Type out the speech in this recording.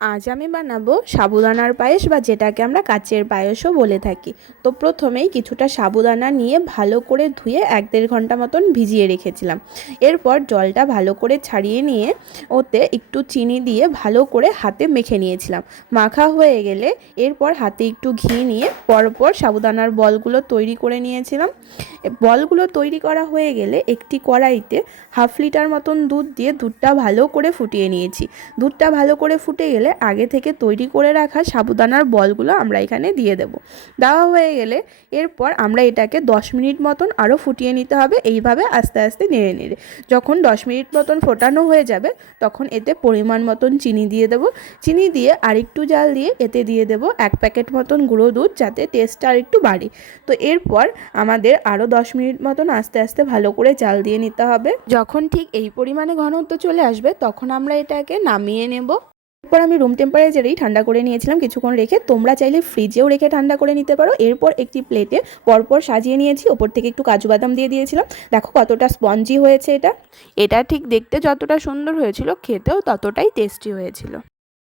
আজ আমি বানাবো সাবুদানার পায়েস বা যেটাকে আমরা কাচের পায়েসও বলে থাকি। তো প্রথমেই কিছুটা সাবুদানা নিয়ে ভালো করে ধুয়ে 1-1.5 ঘন্টা মতন ভিজিয়ে রেখেছিলাম। এরপর জলটা ভালো করে ছাড়িয়ে নিয়ে ওতে একটু চিনি দিয়ে ভালো করে হাতে মেখে নিয়েছিলাম। মাখা হয়ে গেলে এরপর হাতে একটু ঘি নিয়ে পরপর সাবুদানার বলগুলো তৈরি করে নিয়েছিলাম। বলগুলো তৈরি করা হয়ে গেলে একটি কড়াইতে 1/2 লিটার মতন দুধ দিয়ে দুধটা ভালো করে ফুটিয়ে নিয়েছি। দুধটা ভালো করে ফুটে গেলে আগে থেকে তৈরি করে রাখা সাবুদানার বলগুলো আমরা এখানে দিয়ে দেব। দেওয়া হয়ে গেলে এরপর আমরা এটাকে 10 মিনিট মতন আরও ফুটিয়ে নিতে হবে, এইভাবে আস্তে আস্তে নেড়ে নেড়ে। যখন 10 মিনিট মতন ফোটানো হয়ে যাবে তখন এতে পরিমাণ মতন চিনি দিয়ে দেব। চিনি দিয়ে আরেকটু জাল দিয়ে এতে দিয়ে দেব 1 প্যাকেট মতন গুঁড়ো দুধ, যাতে টেস্টটা আরেকটু বাড়ে। তো এরপর আমাদের আরও 10 মিনিট মতন আস্তে আস্তে ভালো করে জাল দিয়ে নিতে হবে। যখন ঠিক এই পরিমাণে ঘনত্ব চলে আসবে তখন আমরা এটাকে নামিয়ে নেব। এরপর আমি রুম টেম্পারেচারেই ঠান্ডা করে নিয়েছিলাম কিছুক্ষণ রেখে। তোমরা চাইলে ফ্রিজেও রেখে ঠান্ডা করে নিতে পারো। এরপর একটি প্লেটে পরপর সাজিয়ে নিয়েছি, ওপর থেকে একটু কাজু বাদাম দিয়ে দিয়েছিলাম। দেখো কতটা স্পঞ্জি হয়েছে এটা। এটা ঠিক দেখতে যতটা সুন্দর হয়েছিল, খেতেও ততটাই টেস্টি হয়েছিল।